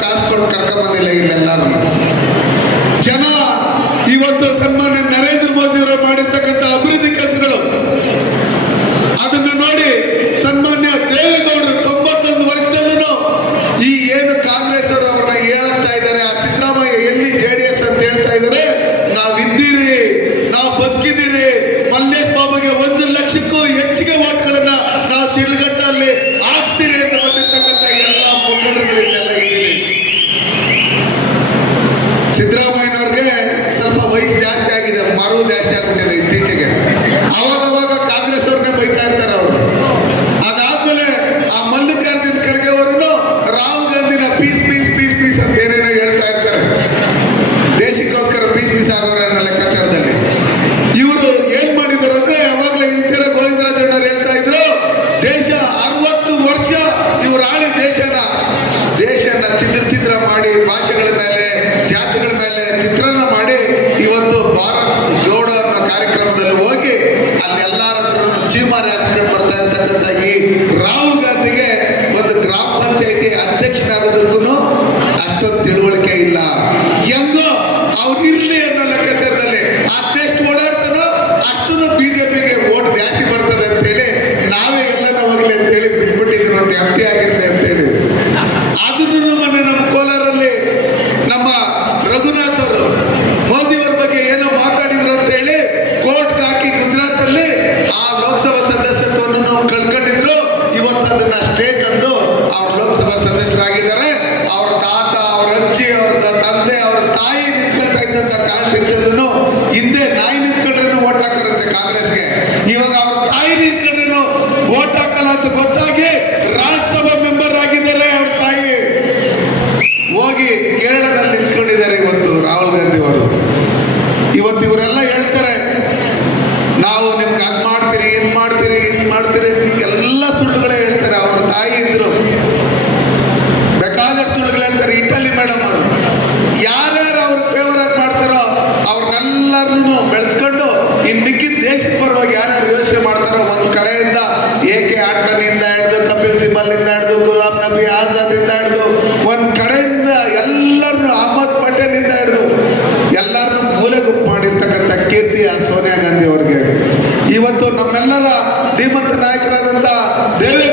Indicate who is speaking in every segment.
Speaker 1: ಕಾಸು ಕೊಟ್ಟು ಕರ್ಕೊಂಬಂದಿಲ್ಲ ಇಲ್ಲೆಲ್ಲರೂ ಜನ ತಂದೆ, ಅವರ ತಾಯಿ ನಿಂತ್ಕೊಳ್ತಾ ಇದ್ದಂತ ಕಾನ್ಸ್ಟಿಟ್ಯೂಷನ್ ಹಿಂದೆ ನಾಯಿ ನಿಂತ್ಕೊಂಡ್ರೂ ಓಟ್ ಹಾಕರಂತೆ ಕಾಂಗ್ರೆಸ್ಗೆ? ಇವಾಗ ಅವ್ರ ತಾಯಿ ನಿಂತ್ಕೊಂಡ್ರೇನು ಓಟ್ ಹಾಕಲ್ಲ ಅಂತ ಗೊತ್ತಾಗಿ ರಾಜ್ಯಸಭಾ ಮೆಂಬರ್ ಆಗಿದ್ದಾರೆ ಅವ್ರ ತಾಯಿ. ಹೋಗಿ ಕೇರಳದಲ್ಲಿ ನಿಂತ್ಕೊಂಡಿದ್ದಾರೆ ಇವತ್ತು ರಾಹುಲ್ ಗಾಂಧಿ ಅವರು. ಇವತ್ತು ಇವರೆಲ್ಲ ಹೇಳ್ತಾರೆ, ನಾವು ನಿಮ್ಗೆ ಅದ್ ಮಾಡ್ತೀರಿ, ಇದು ಮಾಡ್ತೀರಿ ಇದು ಮಾಡ್ತೀರಿ ಎಲ್ಲ ಸುಳ್ಳುಗಳೇ ಹೇಳ್ತಾರೆ. ಅವ್ರ ತಾಯಿ ಇದ್ರು. ಬೇಕಾದಷ್ಟು ಸುಳ್ಳುಗಳು ಹೇಳ್ತಾರೆ. ಇಟಲಿ ಮೇಡಮ್ ಯಾರ್ಯಾರು ಅವ್ರ ಫೇವರ್ ಆಗಿ ಮಾಡ್ತಾರೋ ಅವ್ರನ್ನೆಲ್ಲರನ್ನೂ ಬೆಳೆಸ್ಕೊಂಡು ಇನ್ನು ಮಿಕ್ಕಿದ ದೇಶದ ಪರವಾಗಿ ಯಾರ್ಯಾರು ಯೋಚನೆ ಮಾಡ್ತಾರೋ ಒಂದು ಕಡೆಯಿಂದ ಎ ಕೆ ಆಟ್ಕನಿಂದ ಹಿಡಿದು, ಕಪಿಲ್ ಸಿಬಲ್ನಿಂದ ಹಿಡಿದು ಗುಲಾಬ್ ನಬಿ ಆಜಾದಿಂದ ಹಿಡಿದು, ಒಂದ್ ಕಡೆಯಿಂದ ಎಲ್ಲರನ್ನು ಅಹಮದ್ ಪಟೇಲಿಂದ ಹಿಡಿದು, ಎಲ್ಲರನ್ನು ಮೂಲೆ ಗುಂಪು ಮಾಡಿರ್ತಕ್ಕಂಥ ಕೀರ್ತಿ ಆ ಸೋನಿಯಾ ಗಾಂಧಿ ಅವರಿಗೆ. ಇವತ್ತು ನಮ್ಮೆಲ್ಲರ ಧೀಮಂತ ನಾಯಕರಾದಂಥ ದೇವೇಗೌಡರು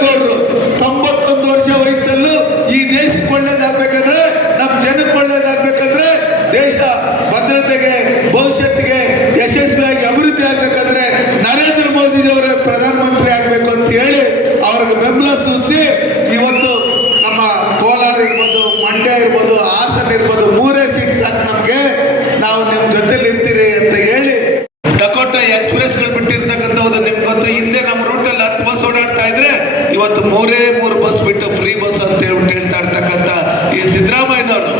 Speaker 1: ಭದ್ರತೆಗೆ ಭವಿಷ್ಯತ್ತಿಗೆ ಯಶಸ್ವಿಯಾಗಿ ಅಭಿವೃದ್ಧಿ ಆಗ್ಬೇಕಂದ್ರೆ ನರೇಂದ್ರ ಮೋದಿಜಿಯವರ ಪ್ರಧಾನಮಂತ್ರಿ ಆಗ್ಬೇಕು ಅಂತ ಹೇಳಿ ಅವ್ರಿಗೆ ಬೆಂಬಲ ಸೂಚಿಸಿ, ಇವತ್ತು ನಮ್ಮ ಕೋಲಾರ ಇರ್ಬೋದು, ಮಂಡ್ಯ ಇರ್ಬೋದು, ಹಾಸನ ಇರ್ಬೋದು, ಮೂರೇ ಸೀಟ್ ಸಾಕು ನಮಗೆ. ನಾವು ನಿಮ್ಮ ಜೊತೆಲಿ ಇರ್ತೀರಿ ಅಂತ ಹೇಳಿ ಡಕೋಟ ಎಕ್ಸ್ಪ್ರೆಸ್ಗಳು ಬಿಟ್ಟಿರ್ತಕ್ಕಂಥದ್ದು ನಿಮ್ಗೆ ಗೊತ್ತು. ಹಿಂದೆ ನಮ್ಮ ರೂಟಲ್ಲಿ ಹತ್ತು ಬಸ್ ಓಡಾಡ್ತಾ ಇದ್ರೆ ಇವತ್ತು ಮೂರೇ ಮೂರು ಬಸ್ ಬಿಟ್ಟು ಫ್ರೀ ಬಸ್ ಅಂತ ಹೇಳ್ಬಿಟ್ಟು ಹೇಳ್ತಾ ಇರ್ತಕ್ಕಂಥ ಈ ಸಿದ್ದರಾಮಯ್ಯನವರು.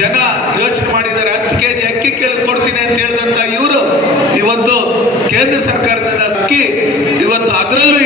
Speaker 1: ಜನ ಯೋಚನೆ ಮಾಡಿದ್ದಾರೆ. ಹತ್ತು ಕೆ ಜಿ ಅಕ್ಕಿ ಕೇಳಿ ಕೊಡ್ತೀನಿ ಅಂತ ಹೇಳಿದಂತ ಇವರು ಇವತ್ತು ಕೇಂದ್ರ ಸರ್ಕಾರದಿಂದ ಅಕ್ಕಿ ಇವತ್ತು ಅದರಲ್ಲೂ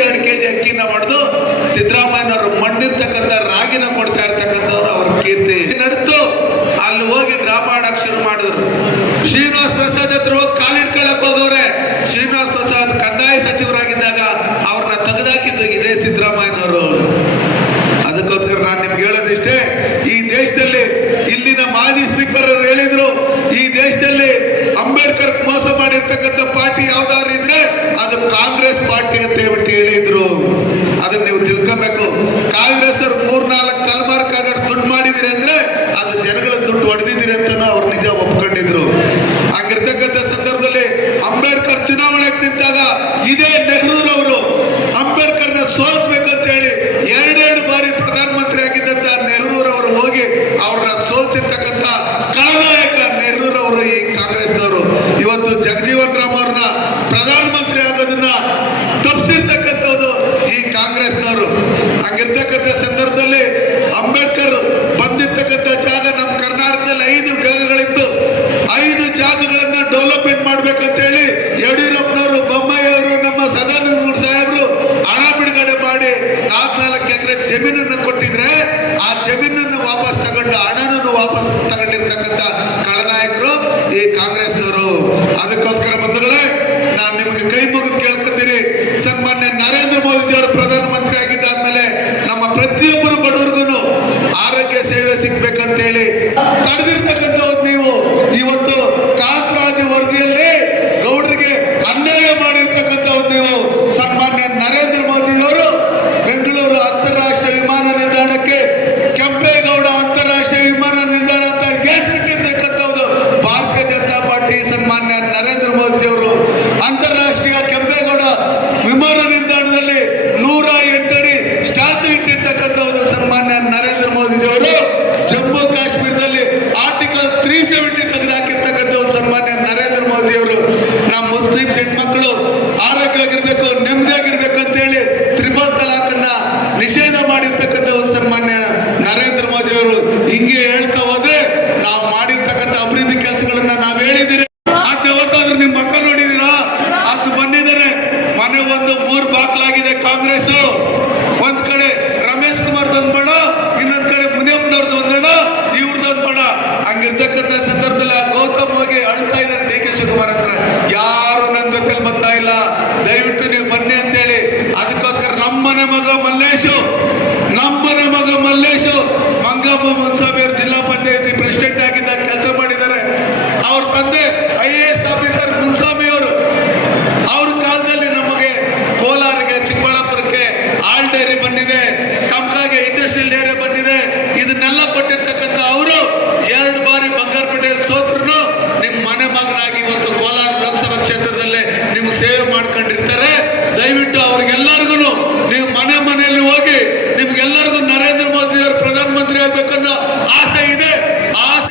Speaker 1: ಹೇಳಿ ಯಡಿಯೂರಪ್ಪನವರು, ಬೊಮ್ಮಾಯಿಯವರು, ನಮ್ಮ ಸದಾನಂದ ಸಾಹೇಬರು ಹಣ ಬಿಡುಗಡೆ ಮಾಡಿ ನಾಲ್ಕು ಎಕರೆ ಜಮೀನನ್ನು ಕೊಟ್ಟಿದ್ರೆ ಆ ಜಮೀನನ್ನು ವಾಪಸ್ ತಗೊಂಡು ಹಣನನ್ನು ವಾಪಸ್ ತಗೊಂಡಿರ್ತಕ್ಕಂಥ ಕಳನಾಯಕರು ಈ ಕಾಂಗ್ರೆಸ್ನವರು. ಅದಕ್ಕೋಸ್ಕರ ಬಂಧುಗಳೇ, ನಾನು ನಿಮಗೆ ಕೈ ಮುಗಿದು ಕೇಳ್ಕೊತೀನಿ. ಸನ್ಮಾನ್ಯ ನರೇಂದ್ರ ಮೋದಿಜಿಯವರು ಪ್ರಧಾನ ಕಾಂಗ್ರೆಸ್ ಒಂದ್ ಕಡೆ ರಮೇಶ್ ಕುಮಾರ್ ಬಡ ಇನ್ನೊಂದ್ ಕಡೆ ಮುನಿಯಪ್ಪನವ್ರದ್ದು ಒಂದಣ ಇವ್ರದೊಂದ್ ಬಡ ಹಂಗಿರ್ತಕ್ಕಂಥ ಸಂದರ್ಭದಲ್ಲಿ ಗೌತಮ್ ಹೋಗಿ ಅಳ್ತಾ ಇದ್ದಾರೆ ಡಿ ಕೆ ಶಿವಕುಮಾರ್ ಹತ್ರ. ಯಾರು ನನ್ನ ಜೊತೆಲಿ ಬರ್ತಾ ಇಲ್ಲ. ದಯವಿಟ್ಟು